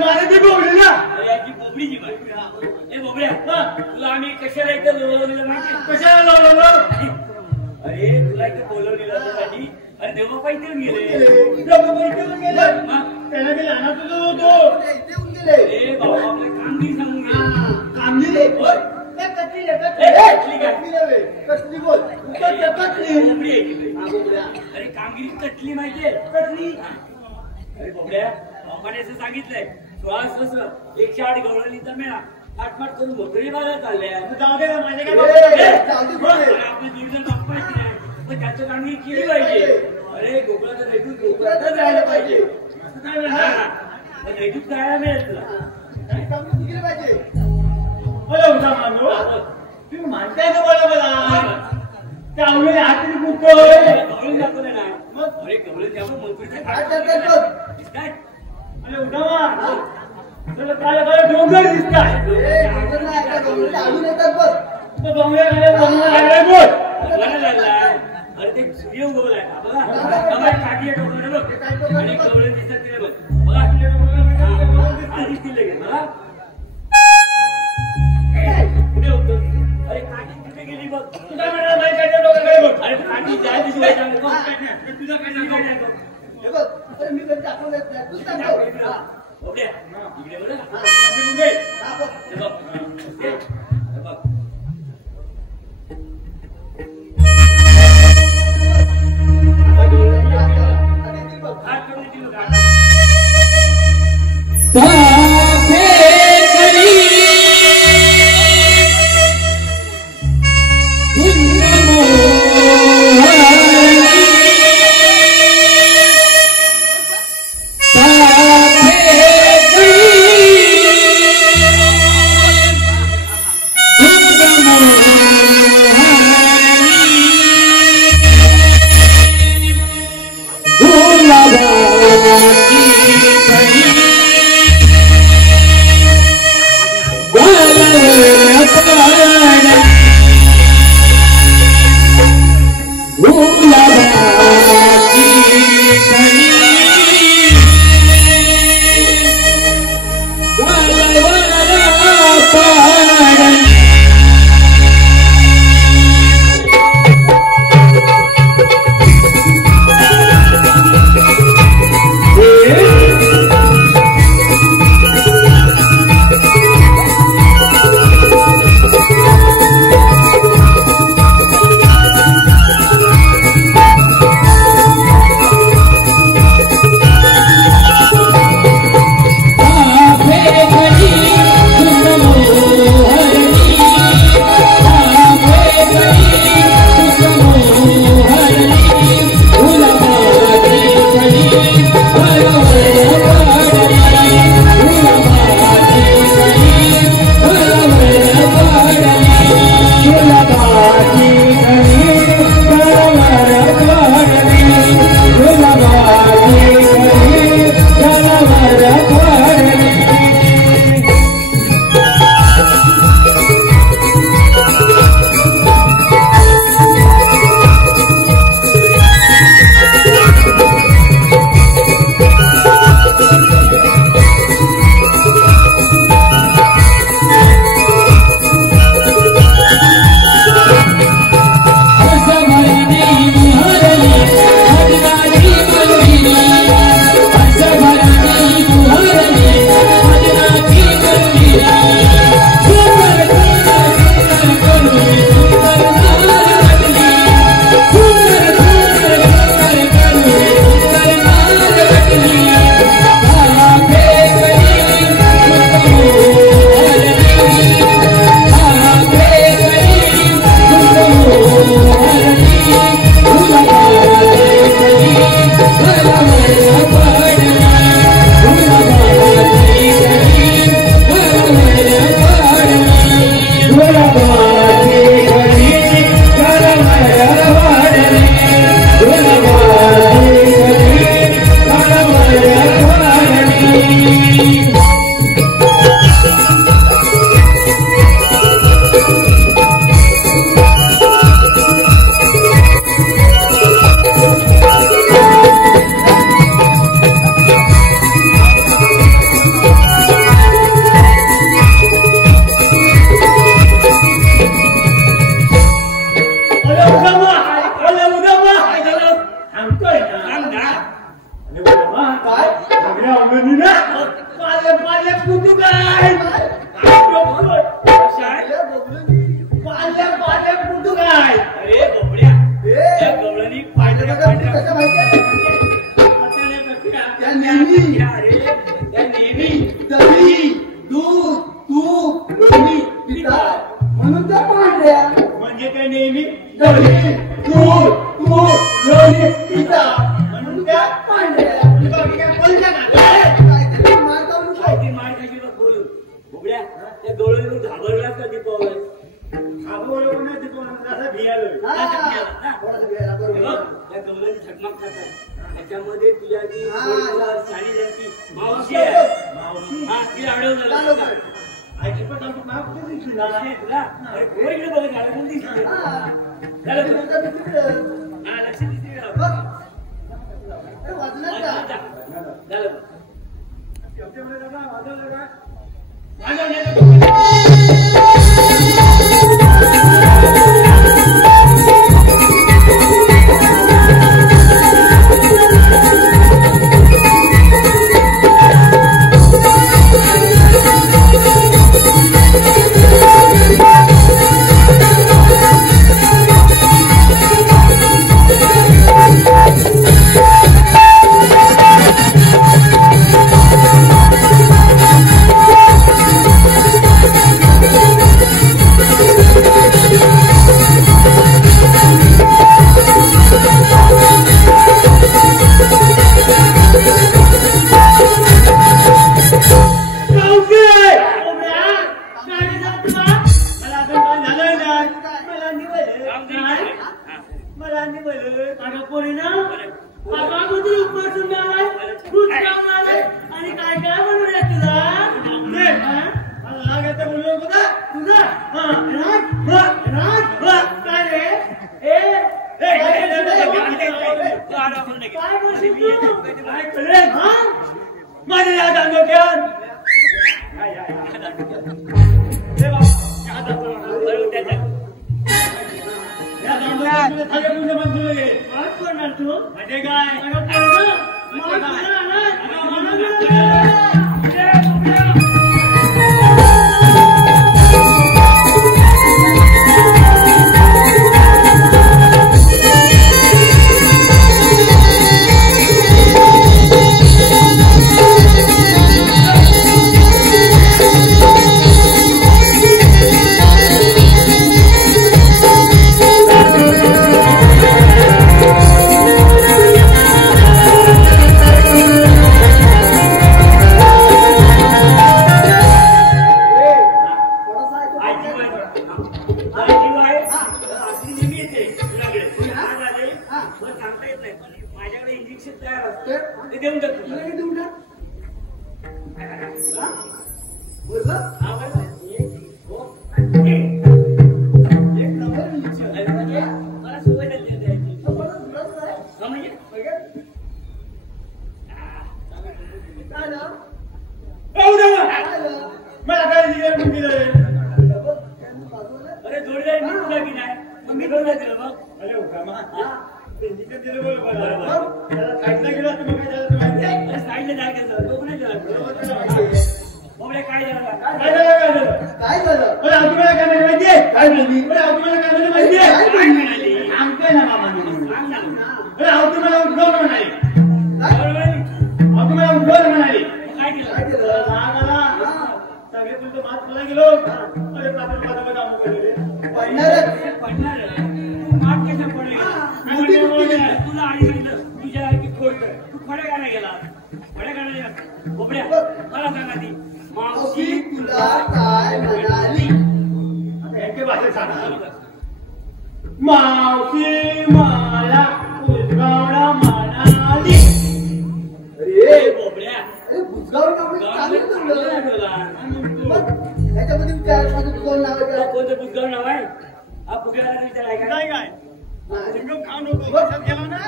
मला ती बोबडी ना याची बोबडीची बाई ए बोबड्या तुला आम्ही कशाला इथं बोलवलेलं माहिती कशाला लावलं अरे तुला इथं बोलवलेलं त्यासाठी अरे देवा पाहिजे गेले त्याला मी लहान होतो अरे बाबा आपलं कामगिरी सांगून गेले कामगिरी अरे कामगिरी कटली माहितीये अरे बोबड्या बाबाने असं सांगितलंय 108 गवळणीचा मेळा आठमाट करून भोकरी बाजार चालल्या जाऊ दे ना माझ्या काय आपली दुर्जन बाप्पाची नाही पण त्याचं कामगिरी केली पाहिजे अरे गोकुळाचं नैतून गोकुळातच राहायला पाहिजे नैतून करायला मिळेल तुला तुम्ही मानताय ना बोला मला त्यामुळे हाती कुठं गवळून दाखवलं ना अरे गवळून त्यामुळे मंत्रीच्या काय अरे उठावा तुला काय डोंगर दिसताय अरे ते सूर्य उगवलाय बघा काठी डोंगर बघ आणि गवळे दिसतात तिला बघ बघा आधीच दिले बघा कुठे होतं अरे काठी कुठे गेली बघ तुला म्हणाला बाई काठी डोंगर बघ अरे काठी ज्या दिवशी तुझा काय मी कधी दाखवलं ओके इकडे बरं दही दूध तूप लोणी पितात म्हणून त्या पांढऱ्या. म्हणजे काय नेहमी दही दूध तूप लोणी पितात म्हणून त्या पांढऱ्या. बाकी काय बोलता ना काहीतरी मार खाऊ नको. ती मार खाली बघ बोलून बुबड्या त्या गवळीवर घाबरलास का दीपावली बरोबर नाही असं भियालोय थोडासा वेळा बरोबर. त्या गवळीची झकमाक करतात त्याच्यामध्ये तुझ्या ती साडी जाती मावशी मावशी हा ती अडवलं चालू कर. आईची पण आमचं नाव कुठे दिसली ना नाही तुला अरे पोरीकडे बघत गाड्या कोण दिसते झालं बघ. नंतर मी तिकडं. हा लक्ष दिसते का? बघ. अरे वाजलं का? झालं बघ. मावशी मला उजगावला म्हणाली. अरे बुजगाव त्याच्यामध्ये बुजगाव नाव आहे. कोणतं बुजगाव नाव आहे हा फुगला विचार आहे काय का? काय चिंगम खाऊ नको वर्षात गेला ना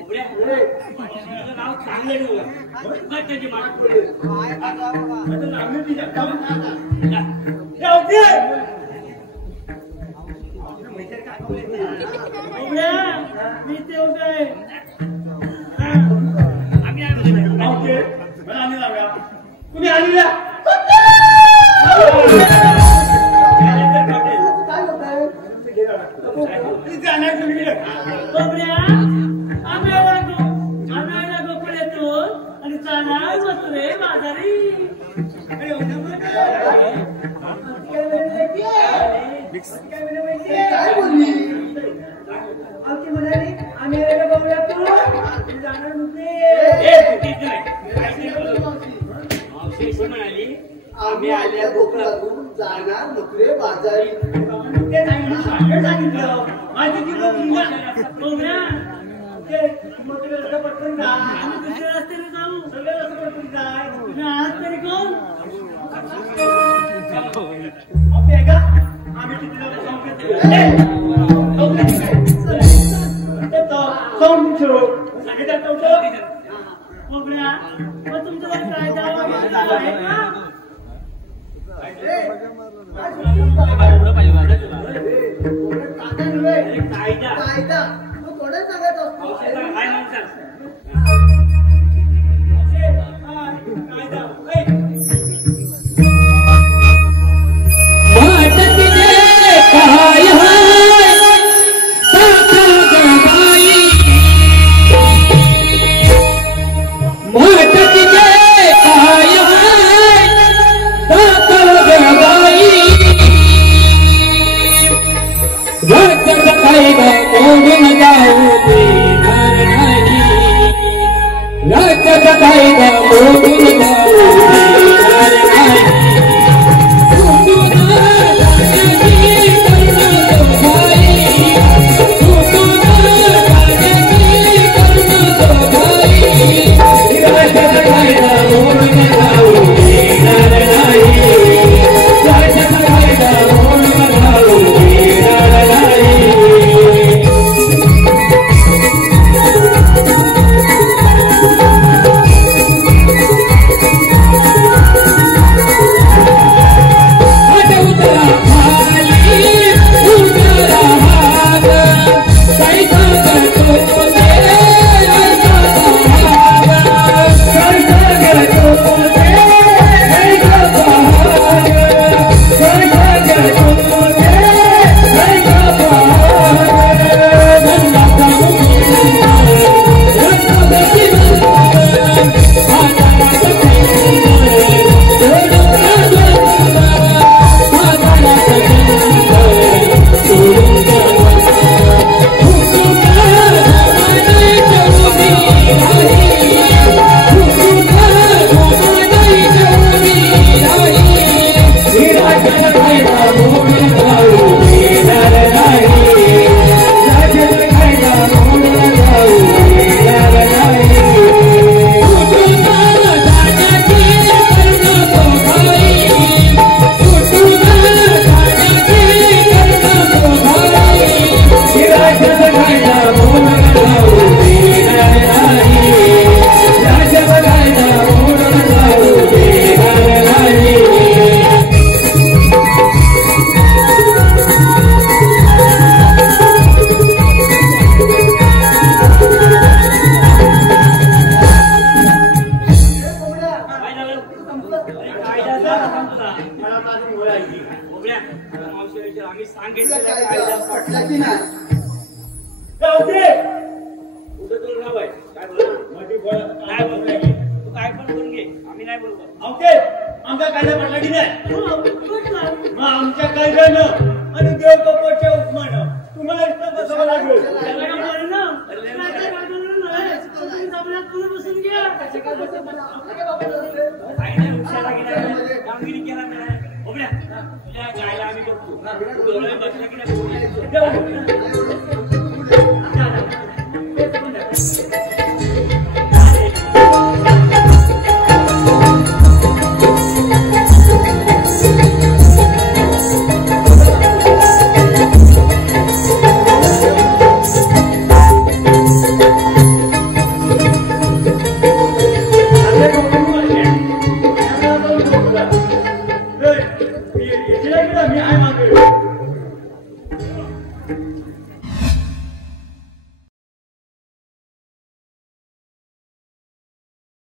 तुझं नाव चांगलं ठेवलं त्याची मी तेव काय तुम्ही आली आणि चालणार रे बाजारी. काय बोलली आमची म्हणाली आम्ही आलेलो बघूयातून जाणार मावशी म्हणाली आम्ही आल्या कोकणातून जाणार नकरे बाजारी. ते सांगितलं माझी ती बघूया मोठे रस्ता पटकन जा दुसऱ्या रस्त्याने जाऊ सगळे रस्ते पटकन जाय तुम्ही आहात तरी कोण आहे का आम्ही तिथे कायदा तू थोडं सांगत असतो. आमच्या कायद्यानं आणि देवबापाच्या उपमानं तुम्हाला इथं बसावं लागेल. कामगिरी केला